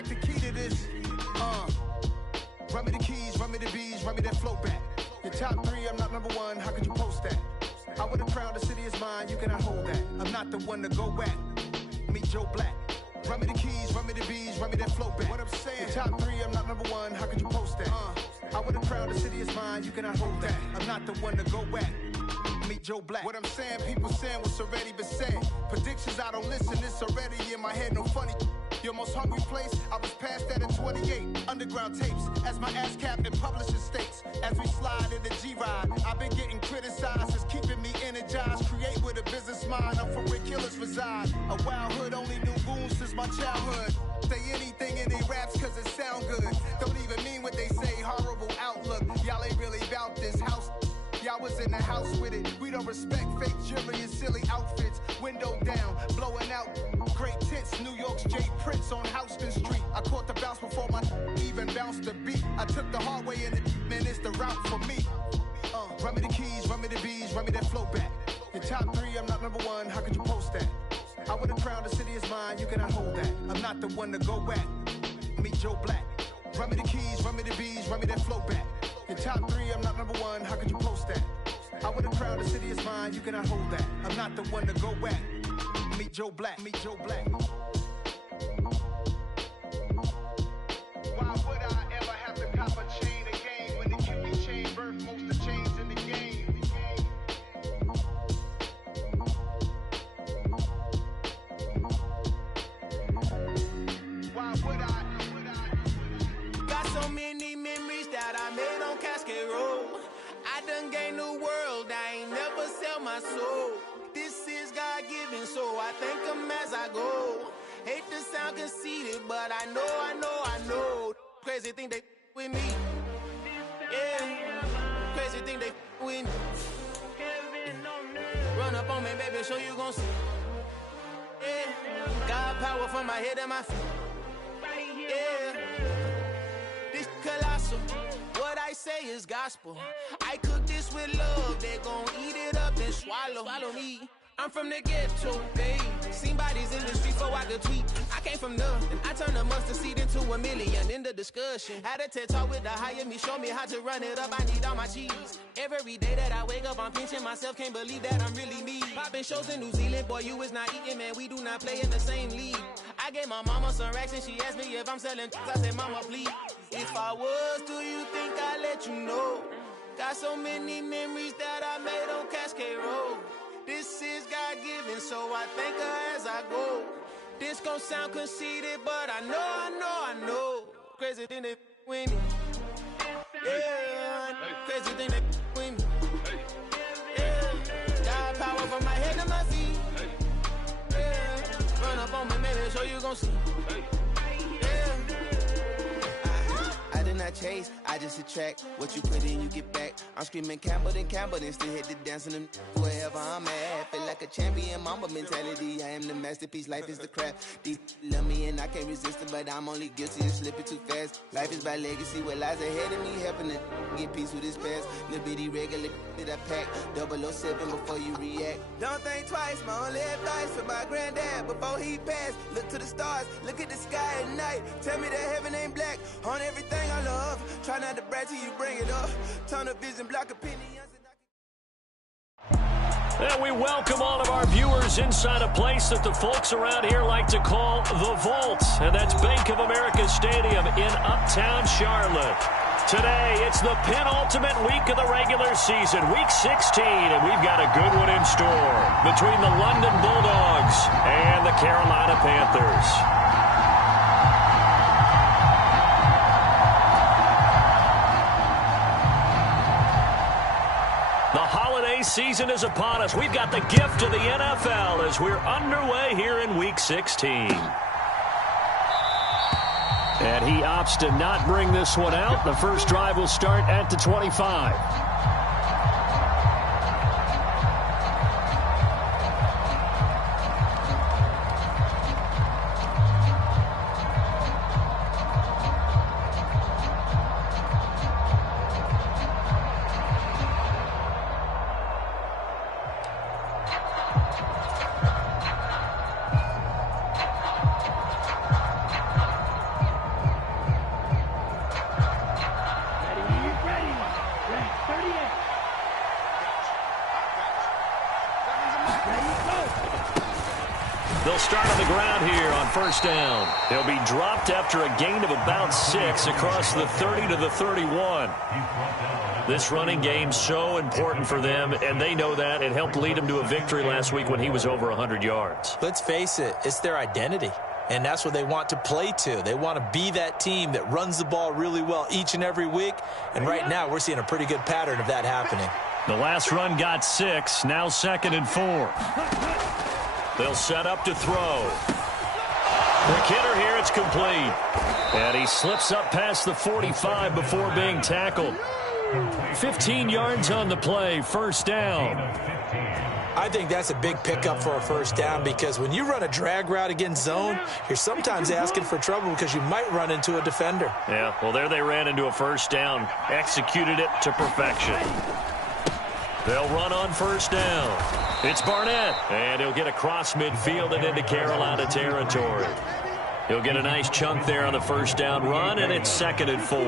check the key to this. Run me the keys, run me the bees, run me that flow back. Your top 3, I'm not number 1, how could you post that? I would've crowned the city is mine, you cannot hold that. I'm not the one to go back. Meet Joe Black. Run me the keys, run me the bees, run me that flow back. What I'm saying, your top 3, I'm not number 1, how could you post that? I would've crowned the city is mine, you cannot hold that. I'm not the one to go back. Meet Joe Black. What I'm saying, people saying what's already been said. Predictions, I don't listen, it's already in my head, no funny. Your most hungry place, I was past that in 28. Underground tapes, as my ass cap in publishing states. As we slide in the G-Ride, I've been getting criticized, it's keeping me energized. Create with a business mind, I'm from where killers reside. A wild hood, only knew goons since my childhood. Say anything in they raps cause it sound good. Don't even mean what they say, horrible outlook. Y'all ain't really about this house. Y'all was in the house with it. We don't respect fake jewelry and silly outfits. Window down, blowing out great tents. New York's J. Prince on Houston Street. I caught the bounce before my even bounced the beat. I took the hard way in it, man, it's the route for me. Run me the keys, run me the bees, run me that flow back. Your top 3, I'm not number 1, how could you post that? I would've crowned the city is mine, you cannot hold that. I'm not the one to go back. Meet Joe Black. Run me the keys, run me the bees, run me that flow back. Your top 3, I'm not number 1, how could you post that? I would've crowned the city is mine, you cannot hold that. I'm not the one to go back. Meet Joe Black, meet Joe Black. Why would I ever have to cop a chain again when the QB chain birthed most of the chains in the game? Why would I? Got so many memories that I made on Cascade Road. I done gained the world, I ain't never sell my soul. This is God-given, so I thank him as I go. Hate to sound conceited, but I know. Crazy thing they with me. Yeah, crazy thing they with me. Run up on me, baby, show you gon' see. Yeah, God power from my head and my feet. Yeah, this colossal. What I say is gospel. I cook this with love. They gon' eat it up and swallow me. I'm from the ghetto, babe. Seen bodies in the street before I could tweet. I came from nothing. I turned a mustard seed into a million in the discussion. Had a TED talk with the higher me, show me how to run it up. I need all my cheese. Every day that I wake up, I'm pinching myself. Can't believe that I'm really me. Popping shows in New Zealand, boy, you is not eating, man. We do not play in the same league. I gave my mama some racks and she asked me if I'm selling. I said, mama, please. If I was, do you think I'd let you know? Got so many memories that I made on Cascade Road. This is God-given, so I thank her as I go. This gon' sound conceited, but I know. Crazy thing they with me. Yeah, crazy thing they with me. Yeah, God power from my head to my feet. Yeah, run up on me, maybe so you gon' see. I did not chase, I just attract. What you put in, you get back. I'm screaming Campbell, then still hit the dance and them wherever I'm at. Feel like a champion, mamba mentality. I am the masterpiece, life is the crap. These love me and I can't resist it, but I'm only guilty of slipping too fast. Life is by legacy, what lies ahead of me, helping to get peace with this past. Little bitty regular that I pack, 007 before you react. Don't think twice, my only advice for my granddad before he passed. Look to the stars, look at the sky at night. Tell me that heaven ain't black on everything I love. Try not to brag till you bring it up. Tunnel vision, block opinions. And we welcome all of our viewers inside a place that the folks around here like to call the Vault. And that's Bank of America Stadium in Uptown Charlotte. Today, it's the penultimate week of the regular season, week 16, and we've got a good one in store between the London Bulldogs and the Carolina Panthers. Season is upon us. We've got the gift of the NFL as we're underway here in week 16. And he opts to not bring this one out. The first drive will start at the 25. first down. He'll be dropped after a gain of about 6 across the 30 to the 31. This running game so important for them, and they know that. It helped lead them to a victory last week when he was over 100 yards. Let's face it, it's their identity, and that's what they want to play to. They want to be that team that runs the ball really well each and every week, and right now we're seeing a pretty good pattern of that happening. The last run got 6, now 2nd and 4. They'll set up to throw. Quick hitter here, it's complete. And he slips up past the 45 before being tackled. 15 yards on the play, first down. I think that's a big pickup for a first down because when you run a drag route against zone, you're sometimes asking for trouble because you might run into a defender. Yeah, well, there they ran into a first down. Executed it to perfection. They'll run on first down. It's Barnett, and he'll get across midfield and into Carolina territory. He'll get a nice chunk there on the first down run, and it's 2nd and 4.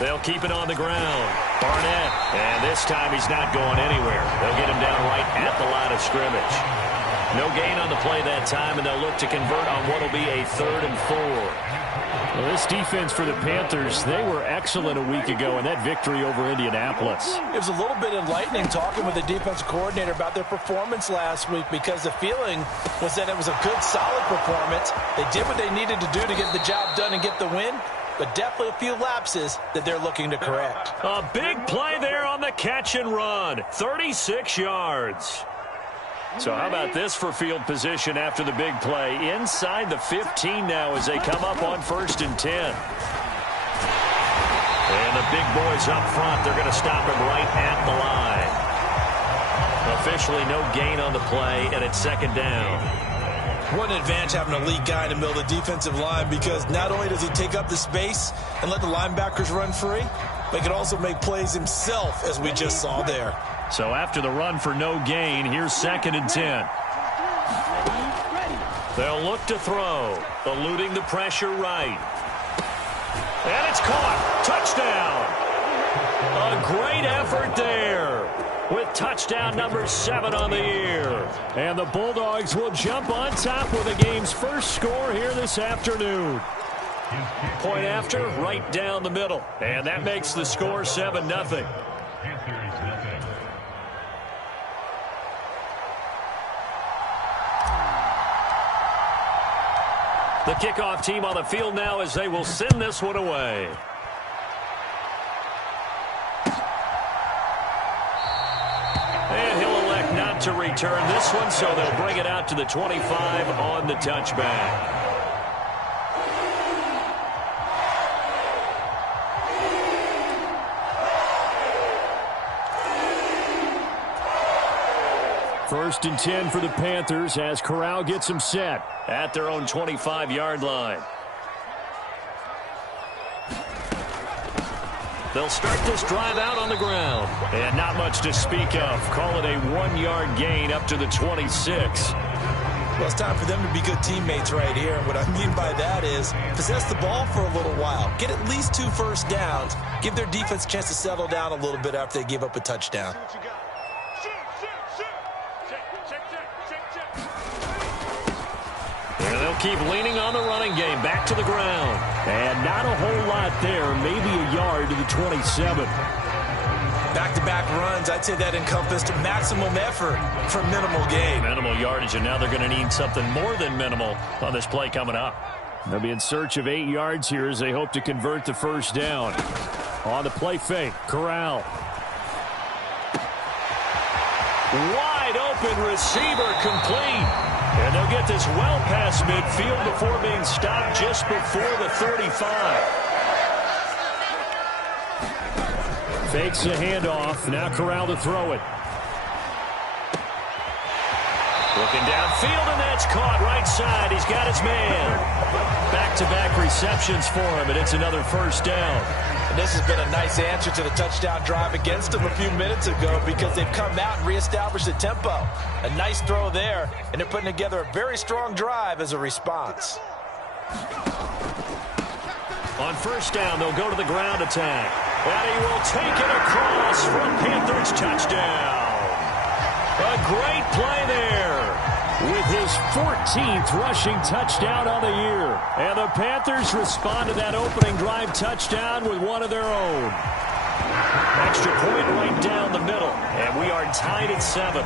They'll keep it on the ground. Barnett, and this time he's not going anywhere. They'll get him down right at the line of scrimmage. No gain on the play that time, and they'll look to convert on what will be a 3rd and 4. Well, this defense for the Panthers, they were excellent a week ago in that victory over Indianapolis. It was a little bit enlightening talking with the defensive coordinator about their performance last week because the feeling was that it was a good, solid performance. They did what they needed to do to get the job done and get the win, but definitely a few lapses that they're looking to correct. A big play there on the catch and run. 36 yards. So how about this for field position after the big play? Inside the 15 now as they come up on 1st and 10. And the big boys up front, they're going to stop him right at the line. Officially no gain on the play, and it's 2nd down. What an advantage having a lead guy in the middle of the defensive line because not only does he take up the space and let the linebackers run free, but he can also make plays himself, as we just saw there. So after the run for no gain, here's 2nd and 10. They'll look to throw, eluding the pressure right. And it's caught. Touchdown. A great effort there with touchdown number 7 on the year. And the Bulldogs will jump on top with the game's first score here this afternoon. Point after, right down the middle. And that makes the score 7-0. The kickoff team on the field now as they will send this one away. And he'll elect not to return this one, so they'll bring it out to the 25 on the touchback. First and 10 for the Panthers as Corral gets them set at their own 25-yard line. They'll start this drive out on the ground. And not much to speak of. Call it a 1-yard gain up to the 26. Well, it's time for them to be good teammates right here. And what I mean by that is possess the ball for a little while. Get at least 2 first downs. Give their defense a chance to settle down a little bit after they give up a touchdown. And they'll keep leaning on the running game. Back to the ground. And not a whole lot there. Maybe a yard to the 27. Back-to-back runs, I'd say that encompassed maximum effort for minimal gain. Minimal yardage, and now they're going to need something more than minimal on this play coming up. They'll be in search of 8 yards here as they hope to convert the first down. On the play fake, Corral. Wide open receiver complete. And they'll get this well past midfield before being stopped just before the 35. Fakes a handoff. Now Corral to throw it. Looking downfield, and that's caught right side. He's got his man. Back-to-back receptions for him, and it's another first down. And this has been a nice answer to the touchdown drive against them a few minutes ago because they've come out and reestablished the tempo. A nice throw there, and they're putting together a very strong drive as a response. On first down, they'll go to the ground attack. And he will take it across for a Panthers touchdown. A great play there with his 14th rushing touchdown on the year. And the Panthers respond to that opening drive touchdown with one of their own. Extra point right down the middle, and we are tied at 7.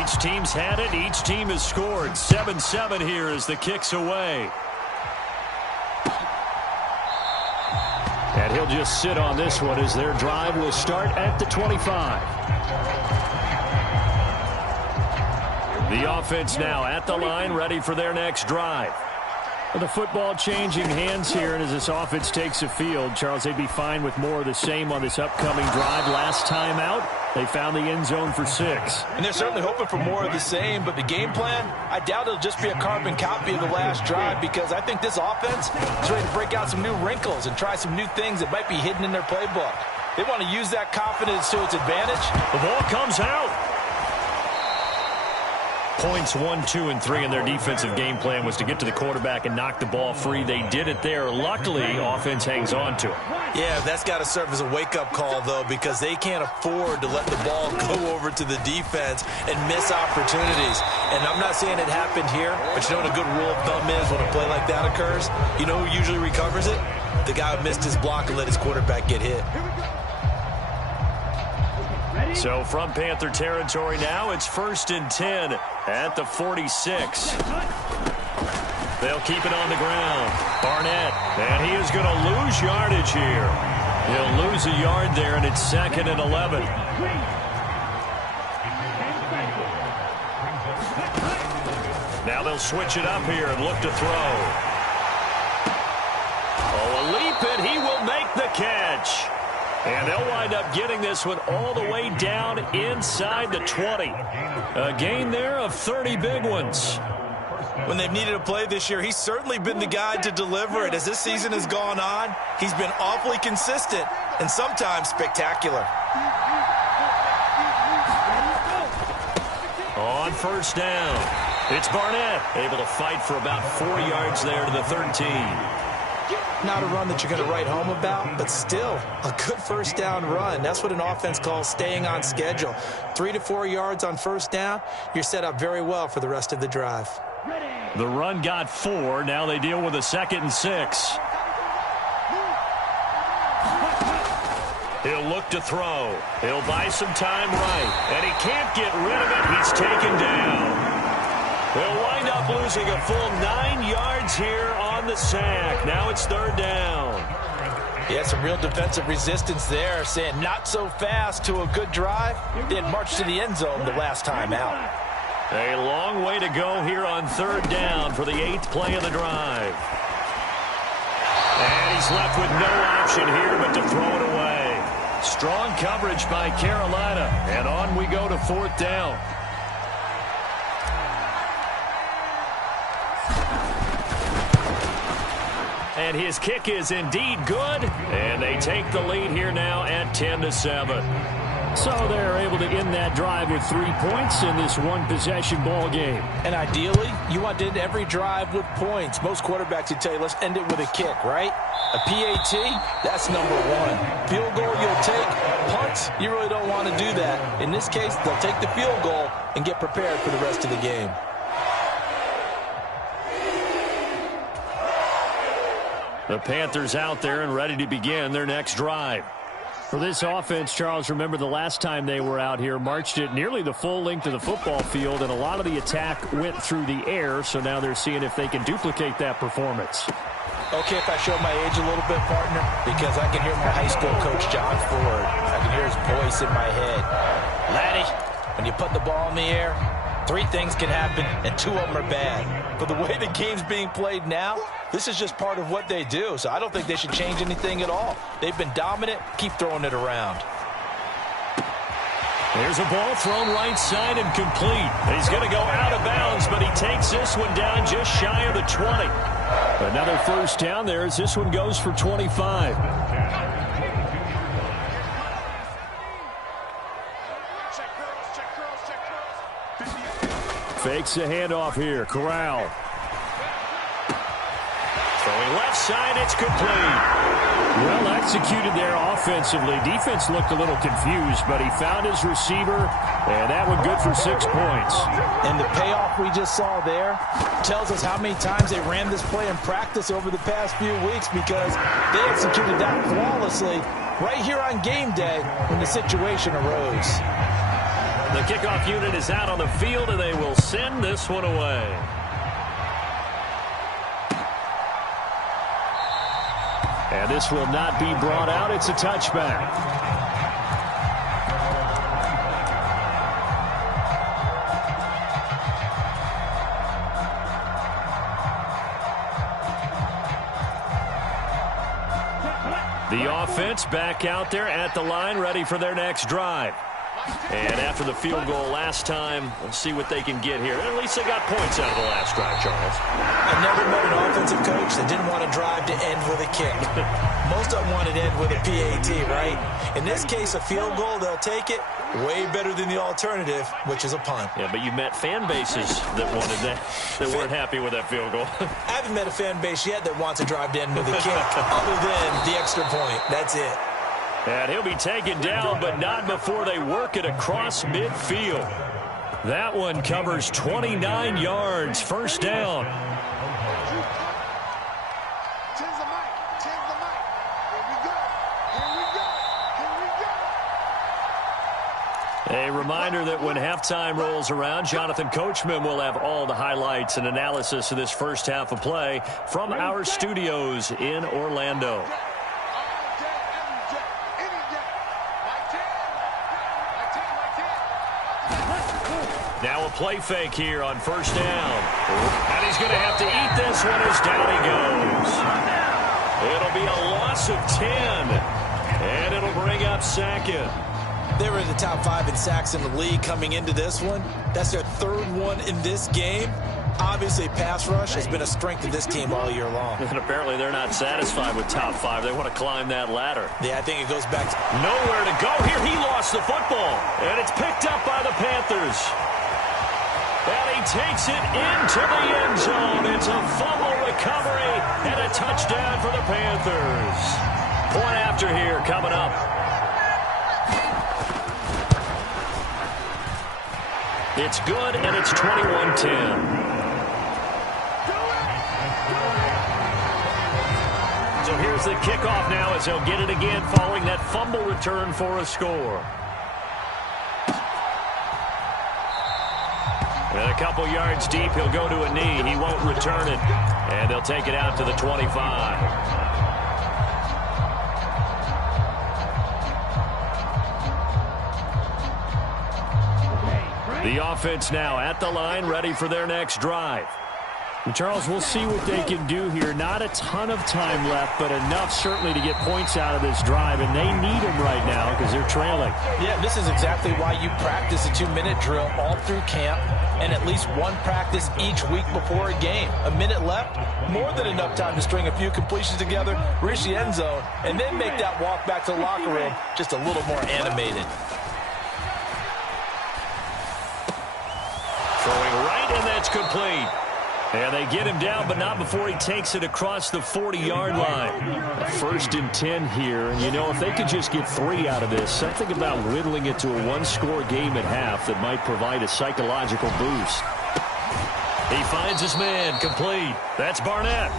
Each team's had it. Each team has scored. 7-7 here as the kick's away. And he'll just sit on this one as their drive will start at the 25. The offense now at the line, ready for their next drive. The football changing hands here, and as this offense takes the field, Charles, they'd be fine with more of the same on this upcoming drive. Last time out, they found the end zone for 6. And they're certainly hoping for more of the same, but the game plan, I doubt it'll just be a carbon copy of the last drive, because I think this offense is ready to break out some new wrinkles and try some new things that might be hidden in their playbook. They want to use that confidence to its advantage. The ball comes out. Points 1, 2, and 3 in their defensive game plan was to get to the quarterback and knock the ball free. They did it there. Luckily, offense hangs on to it. Yeah, that's got to serve as a wake-up call, though, because they can't afford to let the ball go over to the defense and miss opportunities. And I'm not saying it happened here, but you know what a good rule of thumb is when a play like that occurs? You know who usually recovers it? The guy who missed his block and let his quarterback get hit. So from Panther territory now, it's 1st and 10 at the 46. They'll keep it on the ground. Barnett, and he is going to lose yardage here. He'll lose a yard there, and it's 2nd and 11. Now they'll switch it up here and look to throw. Oh, a leap, and he will make the catch. And they'll wind up getting this one all the way down inside the 20. A gain there of 30 big ones. When they've needed a play this year, he's certainly been the guy to deliver it. As this season has gone on, he's been awfully consistent and sometimes spectacular. On 1st down, it's Barnett, able to fight for about 4 yards there to the 13. Not a run that you're going to write home about, but still a good 1st down run. That's what an offense calls staying on schedule. 3 to 4 yards on 1st down, you're set up very well for the rest of the drive. The run got 4. Now they deal with a 2nd and 6. He'll look to throw. He'll buy some time right, and he can't get rid of it. He's taken down. They'll wind up losing a full 9 yards here on the sack. Now it's 3rd down. Yeah, some real defensive resistance there, saying not so fast to a good drive. They had marched to the end zone the last time out. A long way to go here on 3rd down for the 8th play of the drive. And he's left with no option here but to throw it away. Strong coverage by Carolina. And on we go to 4th down. And his kick is indeed good. And they take the lead here now at 10-7. So they're able to end that drive with 3 points in this one-possession ball game. And ideally, you want to end every drive with points. Most quarterbacks would tell you, let's end it with a kick, right? A PAT, that's number 1. Field goal you'll take. Punts, you really don't want to do that. In this case, they'll take the field goal and get prepared for the rest of the game. The Panthers out there and ready to begin their next drive. For this offense, Charles, remember the last time they were out here, marched it nearly the full length of the football field, and a lot of the attack went through the air, so now they're seeing if they can duplicate that performance. Okay, if I show my age a little bit, partner, because I can hear my high school coach, John Ford. I can hear his voice in my head. Laddie, when you put the ball in the air, 3 things can happen, and 2 of them are bad. But the way the game's being played now, this is just part of what they do, so I don't think they should change anything at all. They've been dominant. Keep throwing it around. There's a ball thrown right side and complete. He's going to go out of bounds, but he takes this one down just shy of the 20. Another 1st down there as this one goes for 25. Fakes a handoff here. Corral. Throwing left side, it's complete. Well executed there offensively. Defense looked a little confused, but he found his receiver, and that one good for 6 points. And the payoff we just saw there tells us how many times they ran this play in practice over the past few weeks, because they executed that flawlessly right here on game day when the situation arose. The kickoff unit is out on the field, and they will send this one away. And this will not be brought out. It's a touchback. The offense back out there at the line, ready for their next drive. And after the field goal last time, we'll see what they can get here. At least they got points out of the last drive, Charles. I've never met an offensive coach that didn't want to drive to end with a kick. Most of them wanted to end with a PAT, right? In this case, a field goal, they'll take it. Way better than the alternative, which is a punt. Yeah, but you met fan bases that wanted that, that weren't happy with that field goal. I haven't met a fan base yet that wants to drive to end with a kick, other than the extra point. That's it. And he'll be taken down, but not before they work it across midfield. That one covers 29 yards. First down. A reminder that when halftime rolls around, Jonathan Coachman will have all the highlights and analysis of this first half of play from our studios in Orlando. Now a play fake here on first down. And he's going to have to eat this one as down he goes. It'll be a loss of 10. And it'll bring up second. They were in the top 5 in sacks in the league coming into this one. That's their third one in this game. Obviously, pass rush has been a strength of this team all year long. And apparently they're not satisfied with top 5. They want to climb that ladder. Yeah, I think it goes back to nowhere to go here. He lost the football. And it's picked up by the Panthers. And he takes it into the end zone. It's a fumble recovery and a touchdown for the Panthers. Point after here coming up. It's good, and it's 21-10. So here's the kickoff now as they'll get it again following that fumble return for a score. And a couple yards deep, he'll go to a knee. He won't return it. And they'll take it out to the 25. The offense now at the line, ready for their next drive. And Charles, we'll see what they can do here. Not a ton of time left, but enough certainly to get points out of this drive, and they need them right now because they're trailing. Yeah, this is exactly why you practice a 2-minute drill all through camp and at least one practice each week before a game. A minute left, more than enough time to string a few completions together, reach the end zone, and then make that walk back to the locker room just a little more animated. Throwing right, and that's complete. And they get him down, but not before he takes it across the 40-yard line. First and 10 here, and you know, if they could just get 3 out of this, I think about whittling it to a one-score game at half that might provide a psychological boost. He finds his man, complete. That's Barnett.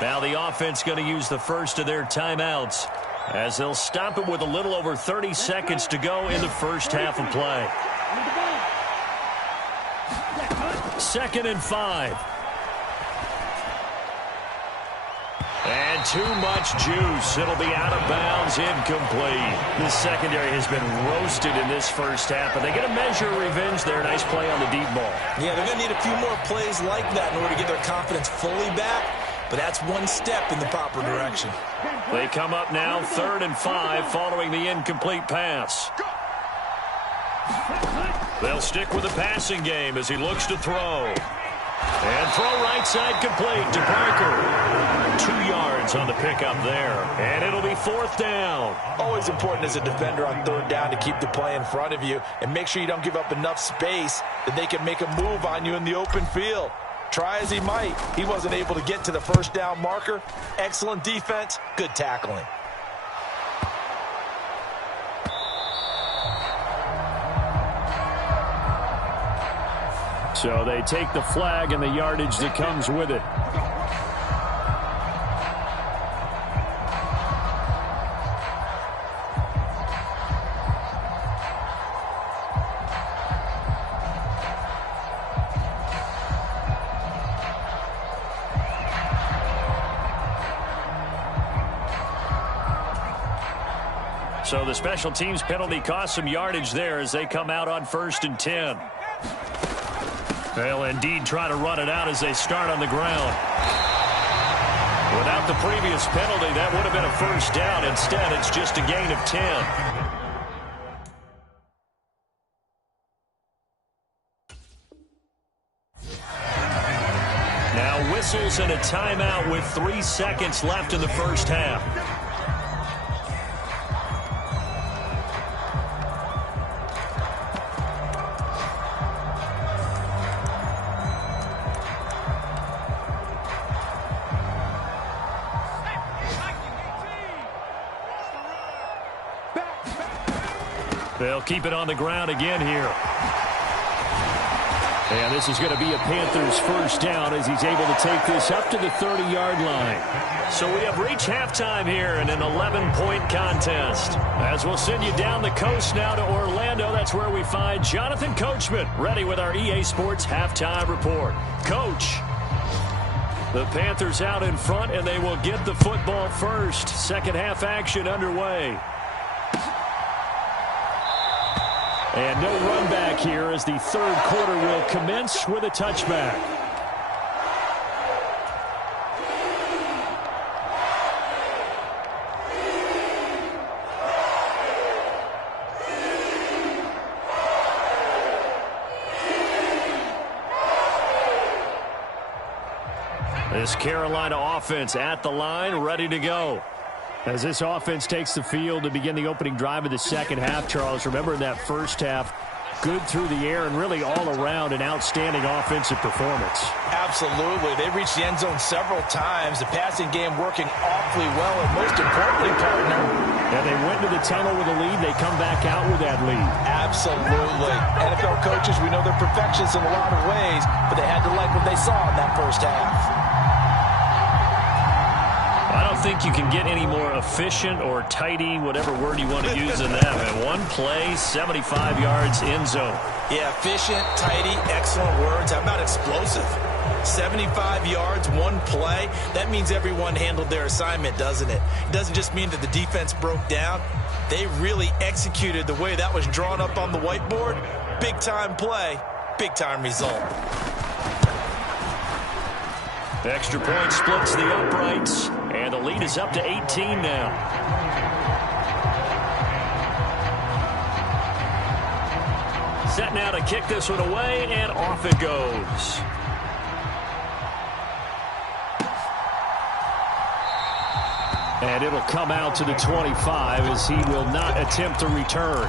Now the offense going to use the first of their timeouts as they'll stop it with a little over 30 seconds to go in the first half of play. 2nd and 5. And too much juice. It'll be out of bounds, incomplete. The secondary has been roasted in this first half, but they get a measure of revenge there. Nice play on the deep ball. Yeah, they're going to need a few more plays like that in order to get their confidence fully back, but that's one step in the proper direction. They come up now 3rd and 5 following the incomplete pass. They'll stick with the passing game as he looks to throw. And throw right side complete to Parker. 2 yards on the pickup there. And it'll be 4th down. Always important as a defender on 3rd down to keep the play in front of you and make sure you don't give up enough space that they can make a move on you in the open field. Try as he might, he wasn't able to get to the 1st down marker. Excellent defense, good tackling. So they take the flag and the yardage that comes with it. So the special teams penalty cost some yardage there as they come out on 1st and 10. They'll indeed try to run it out as they start on the ground. Without the previous penalty, that would have been a 1st down. Instead, it's just a gain of 10. Now whistles and a timeout with 3 seconds left in the 1st half. They'll keep it on the ground again here. And this is going to be a Panthers 1st down as he's able to take this up to the 30-yard line. So we have reached halftime here in an 11-point contest. As we'll send you down the coast now to Orlando, that's where we find Jonathan Coachman ready with our EA Sports halftime report. Coach, the Panthers out in front, and they will get the football first. 2nd half action underway. And no run back here as the 3rd quarter will commence with a touchback. This Carolina offense at the line, ready to go. As this offense takes the field to begin the opening drive of the 2nd half, Charles, remember in that 1st half, good through the air and really all around an outstanding offensive performance. Absolutely. They reached the end zone several times. The passing game working awfully well, and most importantly, partner. And they went to the tunnel with a lead. They come back out with that lead. Absolutely. NFL coaches, we know they're perfectionists in a lot of ways, but they had to like what they saw in that 1st half. I don't think you can get any more efficient or tidy, whatever word you want to use in that. And one play, 75 yards in zone. Yeah, efficient, tidy, excellent words. How about explosive? 75 yards, one play. That means everyone handled their assignment, doesn't it? It doesn't just mean that the defense broke down. They really executed the way that was drawn up on the whiteboard. Big-time play, big-time result. Extra point splits the uprights, and the lead is up to 18 now. Set now to kick this one away, and off it goes. And it'll come out to the 25 as he will not attempt to return.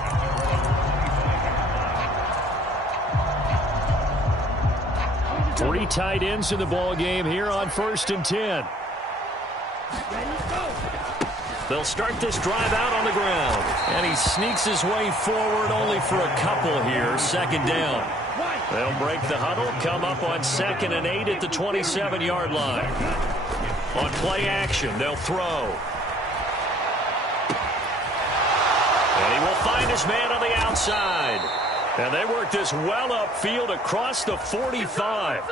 Three tight ends in the ball game here on 1st and 10. They'll start this drive out on the ground. And he sneaks his way forward only for a couple here. 2nd down. They'll break the huddle, come up on 2nd and 8 at the 27-yard line. On play action, they'll throw. And he will find his man on the outside. And they work this well upfield across the 45.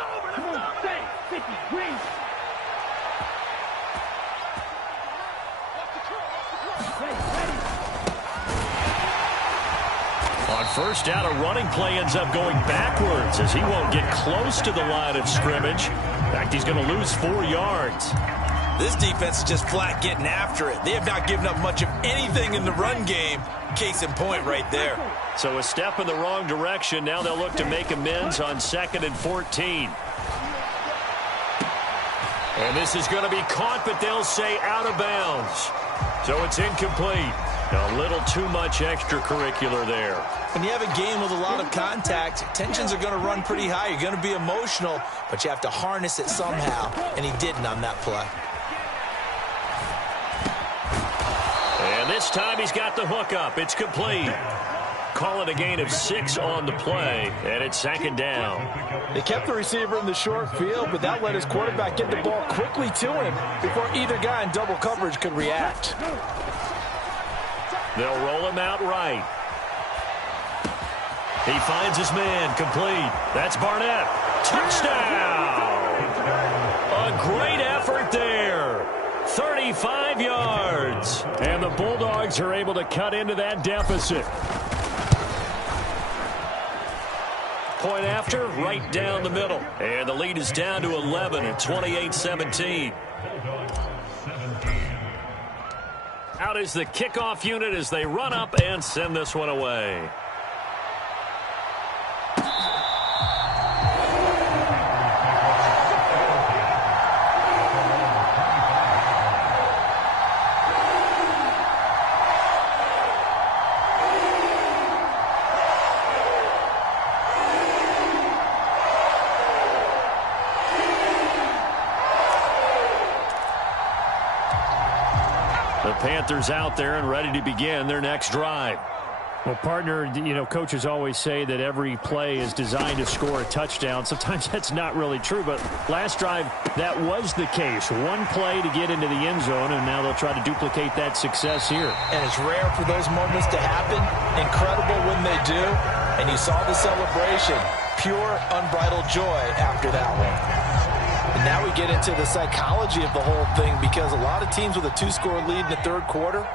On 1st down, a running play ends up going backwards as he won't get close to the line of scrimmage. In fact, he's going to lose 4 yards. This defense is just flat getting after it. They have not given up much of anything in the run game. Case in point right there. So a step in the wrong direction. Now they'll look to make amends on 2nd and 14. And this is going to be caught, but they'll say out of bounds. So it's incomplete. A little too much extracurricular there. When you have a game with a lot of contact, tensions are going to run pretty high. You're going to be emotional, but you have to harness it somehow, and he didn't on that play. And this time he's got the hook up. It's complete. Call it a gain of 6 on the play, and it's 2nd down. They kept the receiver in the short field, but that let his quarterback get the ball quickly to him before either guy in double coverage could react. They'll roll him out right. He finds his man, complete. That's Barnett. Touchdown! A great effort there. 35 yards. And the Bulldogs are able to cut into that deficit. Point after, right down the middle. And the lead is down to 11 at 28-17. Out is the kickoff unit as they run up and send this one away. The Panthers out there and ready to begin their next drive. Well, partner, you know, coaches always say that every play is designed to score a touchdown. Sometimes that's not really true, but last drive, that was the case. One play to get into the end zone, and now they'll try to duplicate that success here. And it's rare for those moments to happen. Incredible when they do. And you saw the celebration. Pure, unbridled joy after that one. And now we get into the psychology of the whole thing, because a lot of teams with a 2-score lead in the third quarter,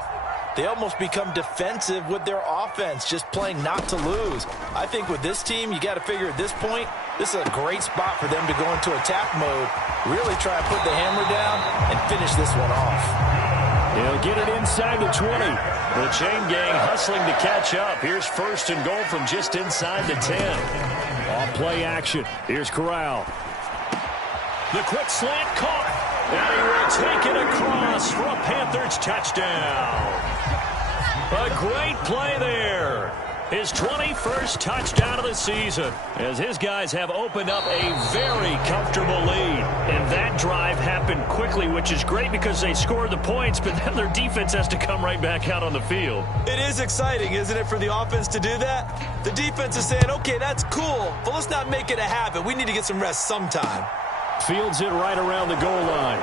they almost become defensive with their offense, just playing not to lose. I think with this team, you got to figure at this point, this is a great spot for them to go into attack mode, really try and put the hammer down and finish this one off. He'll get it inside the 20. The chain gang hustling to catch up. Here's 1st and goal from just inside the 10. Off play action. Here's Corral. The quick slant caught. And he will take it across for a Panthers touchdown. A great play there. His 21st touchdown of the season, as his guys have opened up a very comfortable lead. And that drive happened quickly, which is great because they scored the points, but then their defense has to come right back out on the field. It is exciting, isn't it, for the offense to do that? The defense is saying, okay, that's cool, but let's not make it a habit. We need to get some rest sometime. Fields it right around the goal line.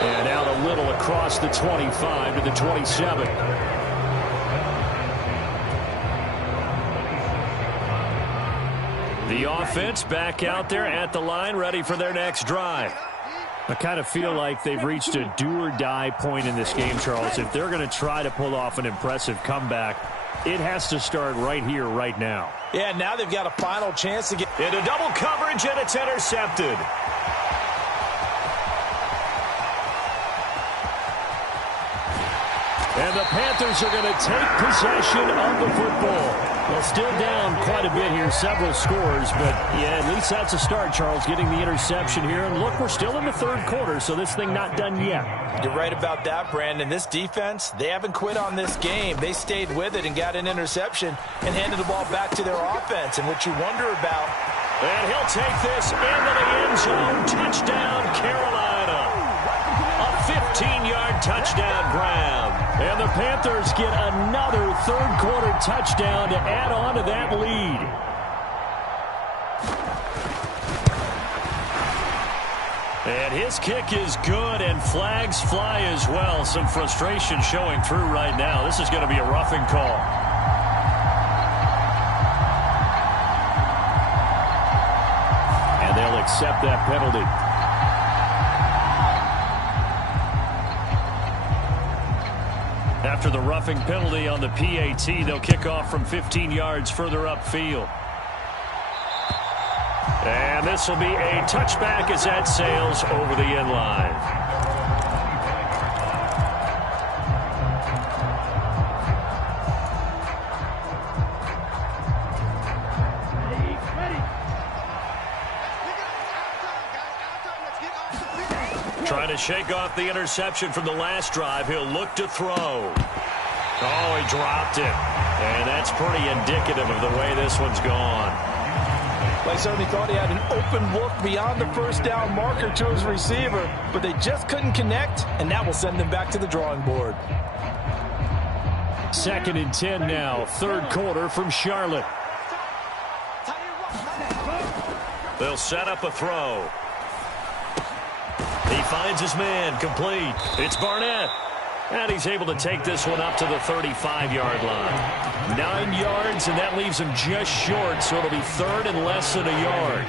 And out a little across the 25 to the 27. The offense back out there at the line, ready for their next drive. I kind of feel like they've reached a do-or-die point in this game, Charles. If they're going to try to pull off an impressive comeback, it has to start right here, right now. Yeah, now they've got a final chance to get into double coverage, and it's intercepted. And the Panthers are going to take possession of the football. Well, still down quite a bit here, several scores, but yeah, at least that's a start, Charles, getting the interception here. And look, we're still in the third quarter, so this thing not done yet. You're right about that, Brandon. This defense, they haven't quit on this game. They stayed with it and got an interception and handed the ball back to their offense. And what you wonder about... And he'll take this into the end zone. Touchdown, Carolina. A 15-yard touchdown grab. And the Panthers get another third-quarter touchdown to add on to that lead. And his kick is good, and flags fly as well. Some frustration showing through right now. This is going to be a roughing call. And they'll accept that penalty. After the roughing penalty on the PAT, they'll kick off from 15 yards further upfield. And this will be a touchback as that sails over the end line. to shake off the interception from the last drive, he'll look to throw. Oh, he dropped it. And that's pretty indicative of the way this one's gone. They certainly thought he had an open look beyond the first down marker to his receiver, but they just couldn't connect, and that will send them back to the drawing board. 2nd and 10 now, 3rd quarter from Charlotte. They'll set up a throw. He finds his man, complete. It's Barnett. And he's able to take this one up to the 35-yard line. 9 yards, and that leaves him just short, so it'll be 3rd and less than a yard.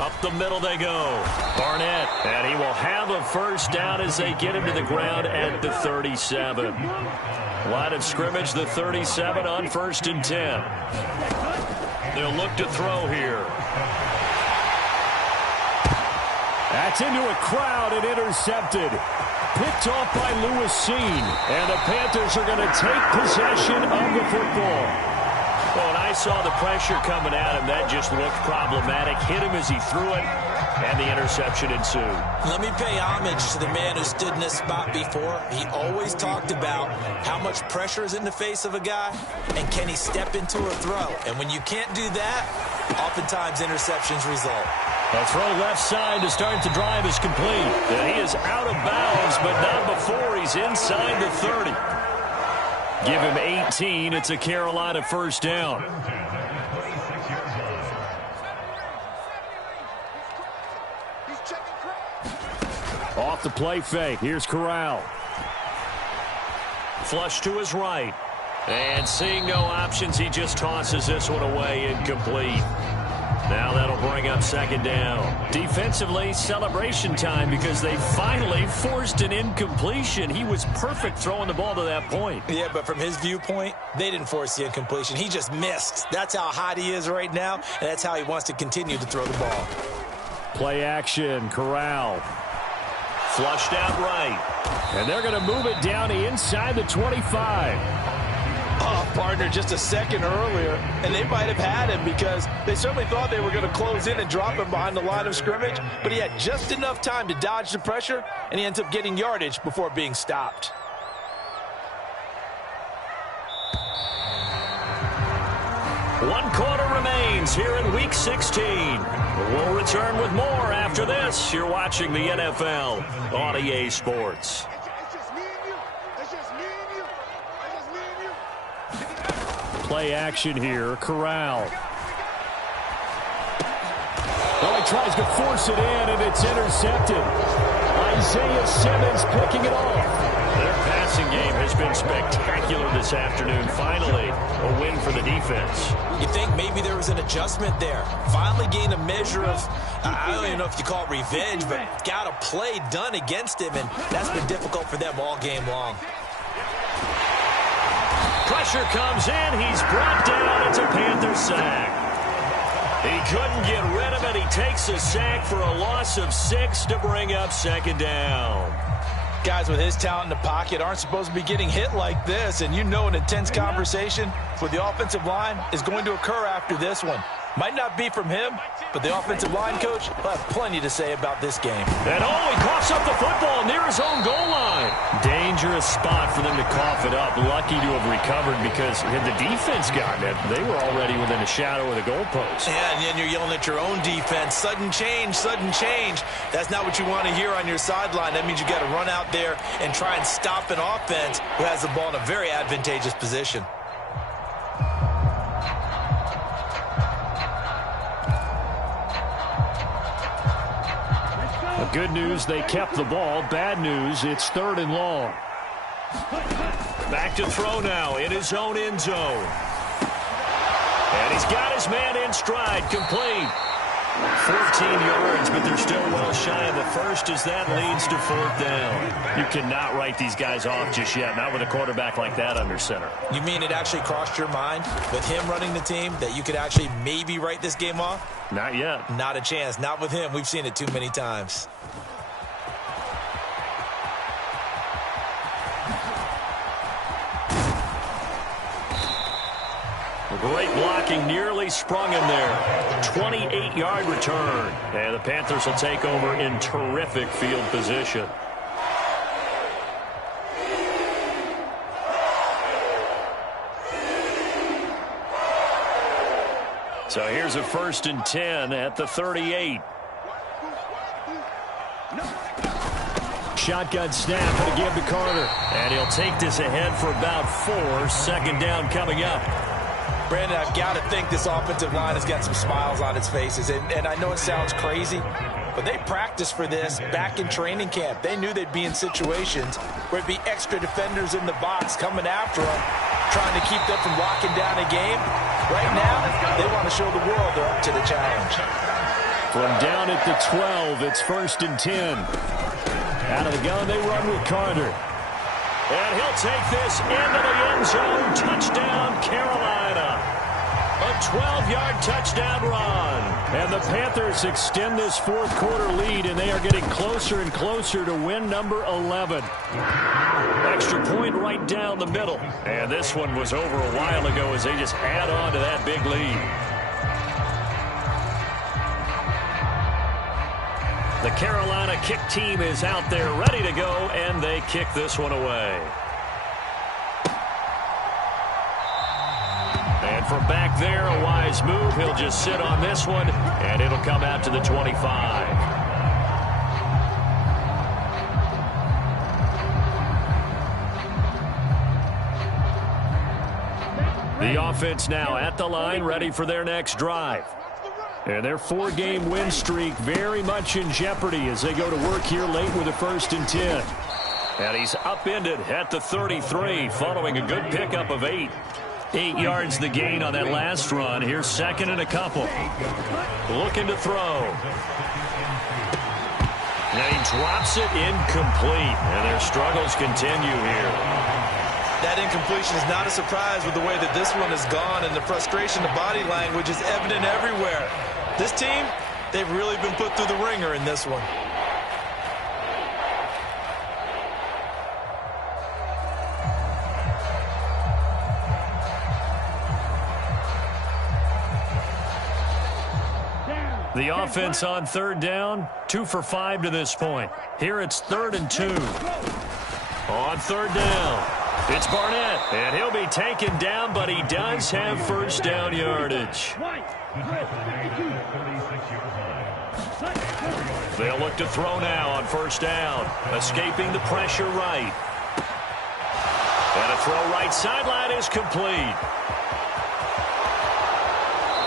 Up the middle they go. Barnett, and he will have a first down as they get him to the ground at the 37. Line of scrimmage, the 37 on 1st and 10. They'll look to throw here. That's into a crowd and intercepted. Picked off by Lewis Seen. And the Panthers are going to take possession of the football. Well, when I saw the pressure coming at him, that just looked problematic. Hit him as he threw it, and the interception ensued. Let me pay homage to the man who stood in this spot before. He always talked about how much pressure is in the face of a guy, and can he step into a throw. And when you can't do that, oftentimes interceptions result. A throw left side to start the drive is complete. And he is out of bounds, but not before he's inside the 30. Give him 18. It's a Carolina first down. Off the play fake. Here's Corral. Flush to his right. And seeing no options, he just tosses this one away, incomplete. Now that'll bring up 2nd down. Defensively, celebration time because they finally forced an incompletion. He was perfect throwing the ball to that point. Yeah, but from his viewpoint, they didn't force the incompletion. He just missed. That's how hot he is right now, and that's how he wants to continue to throw the ball. Play action, Corral. Flushed out right. And they're going to move it down inside the 25. Oh, partner, just a second earlier, and they might have had him because they certainly thought they were going to close in and drop him behind the line of scrimmage, but he had just enough time to dodge the pressure, and he ends up getting yardage before being stopped. One quarter remains here in Week 16. We'll return with more after this. You're watching the NFL on EA Sports. Play action here. Corral. Well, he tries to force it in, and it's intercepted. Isaiah Simmons picking it off. Their passing game has been spectacular this afternoon. Finally, a win for the defense. You think maybe there was an adjustment there. Finally gained a measure of, I don't even know if you call it revenge, but got a play done against him, and that's been difficult for them all game long. Pressure comes in. He's brought down. It's a Panther sack. He couldn't get rid of it. He takes a sack for a loss of 6 to bring up 2nd down. Guys with his talent in the pocket aren't supposed to be getting hit like this, and you know an intense conversation with the offensive line is going to occur after this one. Might not be from him, but the offensive line coach will have plenty to say about this game. And he coughs up the football near his own goal line. Dangerous spot for them to cough it up. Lucky to have recovered because had the defense gotten it, they were already within a shadow of the goalpost. Yeah, and then you're yelling at your own defense. Sudden change, sudden change. That's not what you want to hear on your sideline. That means you got to run out there and try and stop an offense who has the ball in a very advantageous position. Good news, they kept the ball. Bad news, it's 3rd and long. Back to throw now in his own end zone. And he's got his man in stride, complete. 14 yards, but they're still well shy of the first as that leads to 4th down. You cannot write these guys off just yet, not with a quarterback like that under center. You mean it actually crossed your mind with him running the team that you could actually maybe write this game off? Not yet. Not a chance. Not with him. We've seen it too many times. Great blocking, nearly sprung him there. 28-yard return. And the Panthers will take over in terrific field position. So here's a 1st and 10 at the 38. Shotgun snap and a give to Carter. And he'll take this ahead for about 4. 2nd down coming up. Brandon, I've got to think this offensive line has got some smiles on its faces. And I know it sounds crazy, but they practiced for this back in training camp. They knew they'd be in situations where it'd be extra defenders in the box coming after them, trying to keep them from locking down a game. Right now, they want to show the world they're up to the challenge. From down at the 12, it's 1st and 10. Out of the gun, they run with Carter. And he'll take this into the end zone. Touchdown, Carolina. A 12-yard touchdown run. And the Panthers extend this 4th quarter lead, and they are getting closer and closer to win number 11. Extra point right down the middle. And this one was over a while ago as they just add on to that big lead. The Carolina kick team is out there ready to go, and they kick this one away. And from back there, a wise move. He'll just sit on this one, and it'll come out to the 25. The offense now at the line, ready for their next drive. And their 4-game win streak very much in jeopardy as they go to work here late with a 1st and 10. And he's upended at the 33 following a good pickup of 8. 8 yards the gain on that last run. Here's 2nd and a couple. Looking to throw. And he drops it incomplete. And their struggles continue here. That incompletion is not a surprise with the way that this one has gone, and the frustration, the body language is evident everywhere. This team, they've really been put through the ringer in this one. The offense on 3rd down, 2 for 5 to this point. Here it's 3rd and 2. On 3rd down, it's Barnett, and he'll be taken down, but he does have 1st down yardage. They'll look to throw now on 1st down, escaping the pressure right. And a throw right sideline is complete.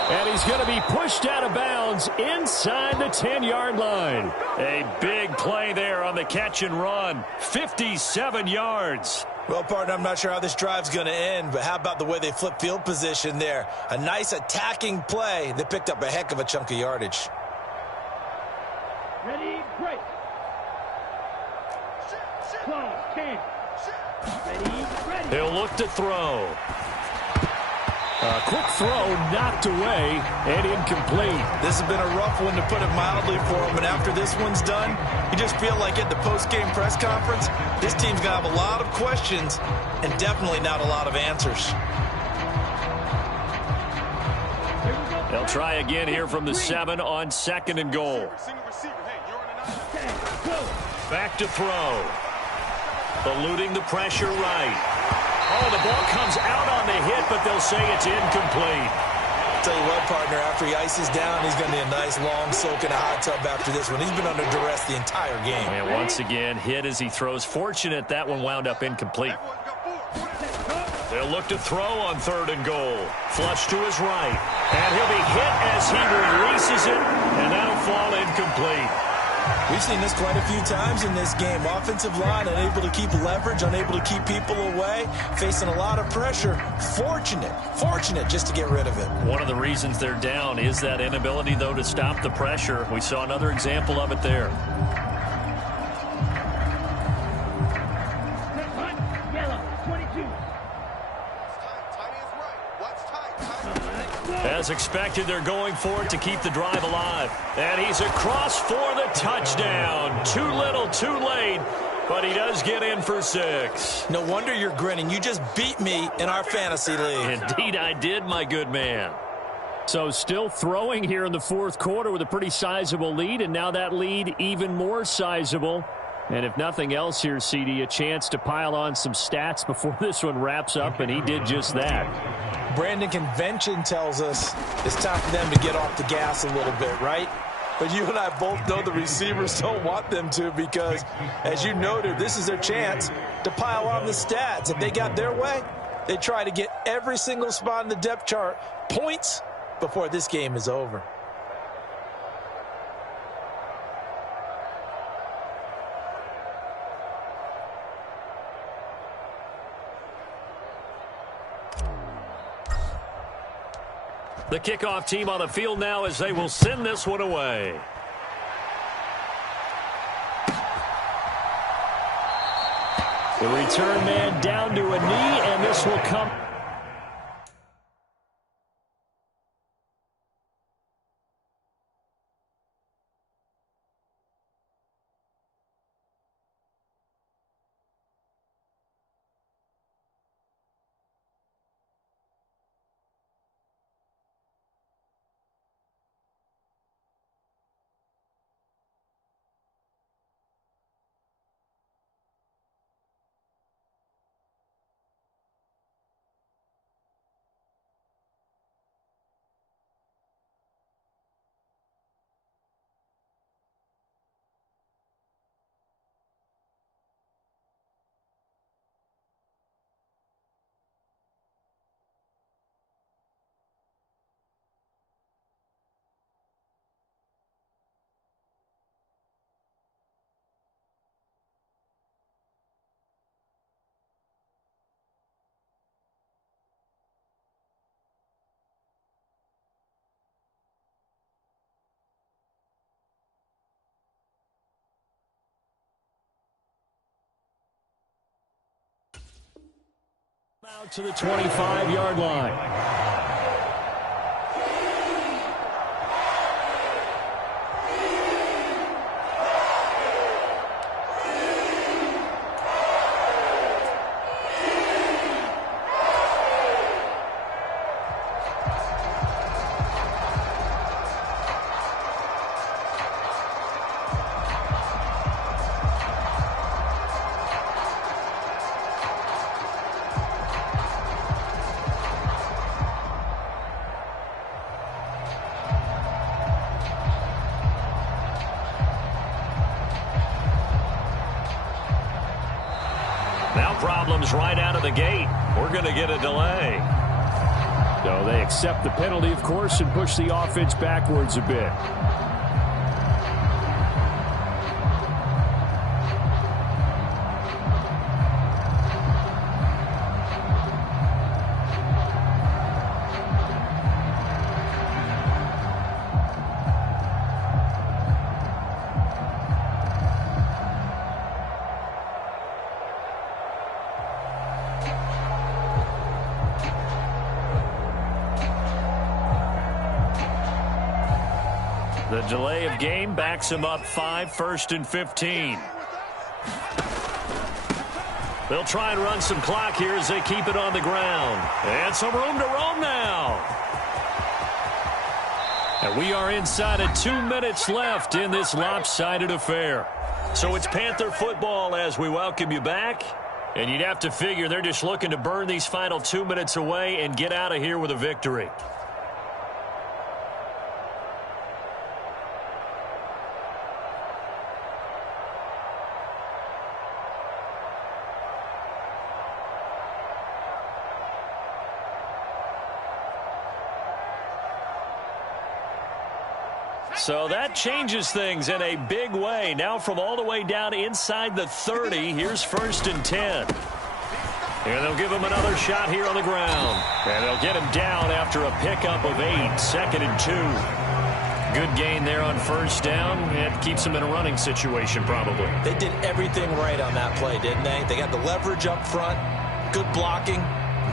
And he's going to be pushed out of bounds inside the 10-yard line. A big play there on the catch and run. 57 yards. Well, partner, I'm not sure how this drive's going to end, but how about the way they flip field position there? A nice attacking play that picked up a heck of a chunk of yardage. Ready, break. Close, 10. Ready. He'll look to throw. A quick throw knocked away and incomplete. This has been a rough one, to put it mildly, for him. And after this one's done, you just feel like at the post-game press conference, this team's going to have a lot of questions and definitely not a lot of answers. They'll try again here from the 7 on 2nd and goal. Back to throw. Eluding the pressure right. Oh, the ball comes out on the hit, but they'll say it's incomplete. Tell you what, partner, after he ices down, he's going to need a nice long soak in a hot tub after this one. He's been under duress the entire game. And once again, hit as he throws. Fortunate that one wound up incomplete. They'll look to throw on 3rd and goal. Flush to his right. And he'll be hit as he releases it, and that'll fall incomplete. We've seen this quite a few times in this game. Offensive line unable to keep leverage, unable to keep people away, facing a lot of pressure. Fortunate just to get rid of it. One of the reasons they're down is that inability, though, to stop the pressure. We saw another example of it there. As expected, they're going for it to keep the drive alive. And he's across for the touchdown. Too little, too late. But he does get in for 6. No wonder you're grinning. You just beat me in our fantasy league. Indeed I did, my good man. So still throwing here in the fourth quarter with a pretty sizable lead, and now that lead even more sizable. And if nothing else here, CD, a chance to pile on some stats before this one wraps up, and he did just that. Brandon, convention tells us it's time for them to get off the gas a little bit, right? But you and I both know the receivers don't want them to because, as you noted, this is their chance to pile on the stats. If they got their way, they try to get every single spot in the depth chart points before this game is over. The kickoff team on the field now as they will send this one away. The return man down to a knee, and this will come. Out to the 25-yard line. Now problems right out of the gate. We're going to get a delay. So they accept the penalty, of course, and push the offense backwards a bit. The delay of game backs him up 5, 1st and 15. They'll try and run some clock here as they keep it on the ground. And some room to roam now. And we are inside of 2 minutes left in this lopsided affair. So it's Panther football as we welcome you back. And you'd have to figure they're just looking to burn these final 2 minutes away and get out of here with a victory. So that changes things in a big way. Now from all the way down inside the 30, here's 1st and 10. And they'll give him another shot here on the ground. And they'll get him down after a pickup of 8, 2nd and 2. Good gain there on 1st down. It keeps him in a running situation probably. They did everything right on that play, didn't they? They got the leverage up front, good blocking,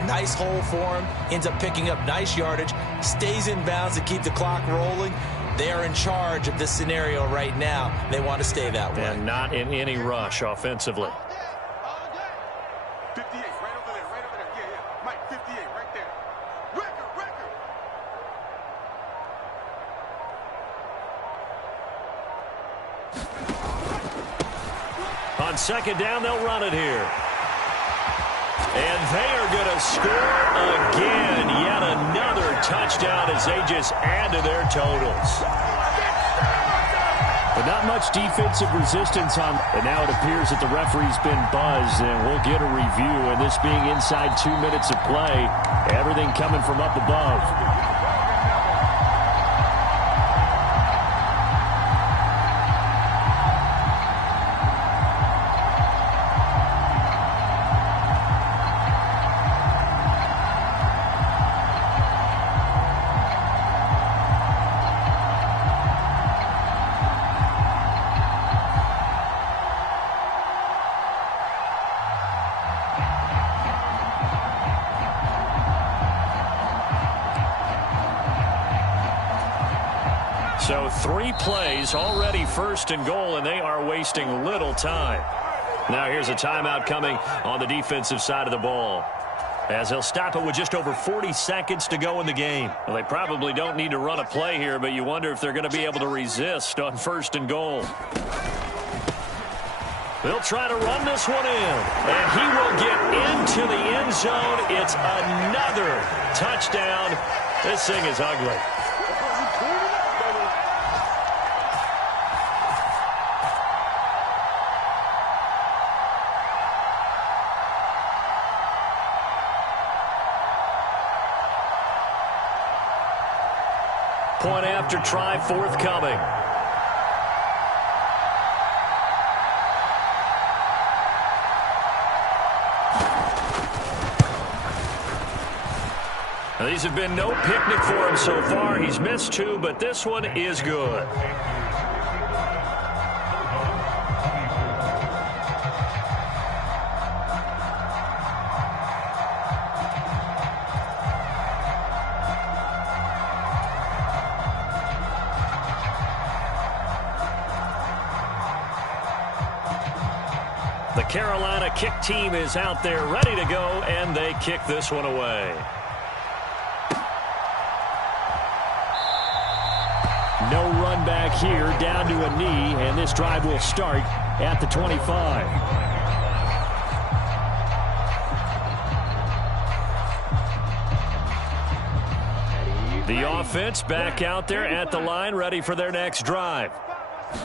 nice hole for him, ends up picking up nice yardage, stays in bounds to keep the clock rolling. They are in charge of this scenario right now. They want to stay that way. And not in any rush offensively. 58, right over there, right over there. Yeah. Mike, 58, right there. Record. On second down, they'll run it here. And they are going to score again. Yet another touchdown as they just add to their totals. But not much defensive resistance on. And now it appears that the referee's been buzzed, and we'll get a review. And this being inside 2 minutes of play, everything coming from up above. So 3 plays, already first and goal, and they are wasting little time. Now here's a timeout coming on the defensive side of the ball, as he'll stop it with just over 40 seconds to go in the game. Well, they probably don't need to run a play here, but you wonder if they're going to be able to resist on first and goal. They'll try to run this one in, and he will get into the end zone. It's another touchdown. This thing is ugly. Point after try forthcoming. Now, these have been no picnic for him so far. He's missed 2, but this one is good. The Carolina kick team is out there ready to go, and they kick this one away. No run back here, down to a knee, and this drive will start at the 25. The offense back out there at the line, ready for their next drive.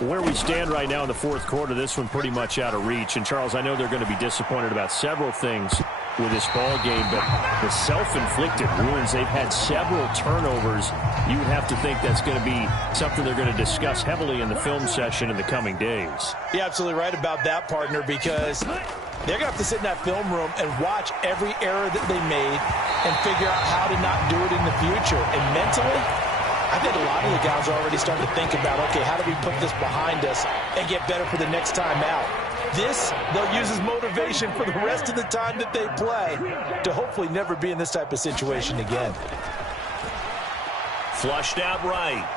Where we stand right now in the fourth quarter, this one pretty much out of reach. And, Charles, I know they're going to be disappointed about several things with this ball game, but the self-inflicted wounds, they've had several turnovers. You would have to think that's going to be something they're going to discuss heavily in the film session in the coming days. You're absolutely right about that, partner, because they're going to have to sit in that film room and watch every error that they made and figure out how to not do it in the future. And mentally, I think a lot of the guys are already starting to think about, okay, how do we put this behind us and get better for the next time out? This, they'll use as motivation for the rest of the time that they play to hopefully never be in this type of situation again. Flushed out right.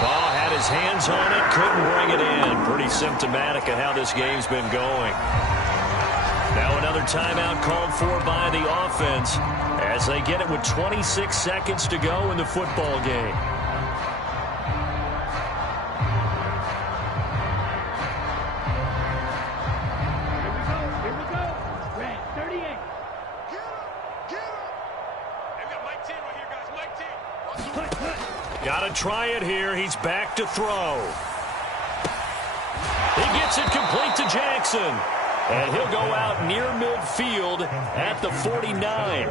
Oh, had his hands on it, couldn't bring it in. Pretty symptomatic of how this game's been going. Now another timeout called for by the offense as they get it with 26 seconds to go in the football game. Here we go. Red 38. Get him. They've got Mike 10 right here, guys. Mike 10. Got to try it here. He's back to throw. He gets it complete to Jackson. And he'll go out near midfield at the 49.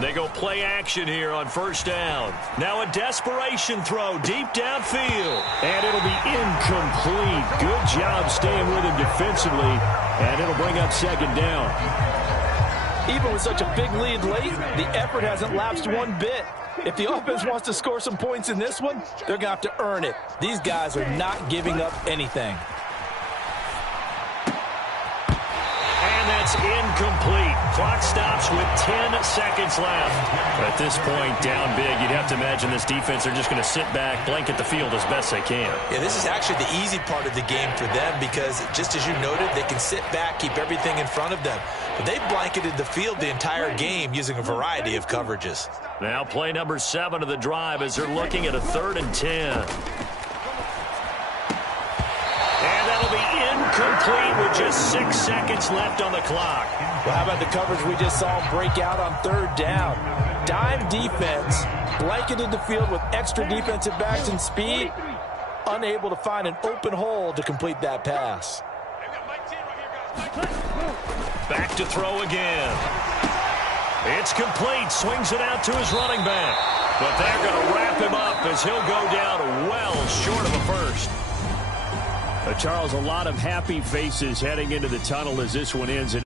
They go play action here on first down. Now a desperation throw deep downfield. And it'll be incomplete. Good job staying with him defensively. And it'll bring up second down. Even with such a big lead late, the effort hasn't lapsed one bit. If the offense wants to score some points in this one, they're going to have to earn it. These guys are not giving up anything. And that's is incomplete. Clock stops with 10 seconds left. At this point, down big, you'd have to imagine this defense are just going to sit back, blanket the field as best they can. Yeah, this is actually the easy part of the game for them because, just as you noted, they can sit back, keep everything in front of them. But they've blanketed the field the entire game using a variety of coverages. Now play number 7 of the drive as they're looking at a 3rd and 10. And that'll be incomplete with just 6 seconds left on the clock. Well, how about the coverage we just saw them break out on 3rd down? Dime defense, blanketed the field with extra defensive backs and speed, unable to find an open hole to complete that pass. Back to throw again. It's complete. Swings it out to his running back. But they're going to wrap him up as he'll go down well short of a first. Charles, a lot of happy faces heading into the tunnel as this one ends.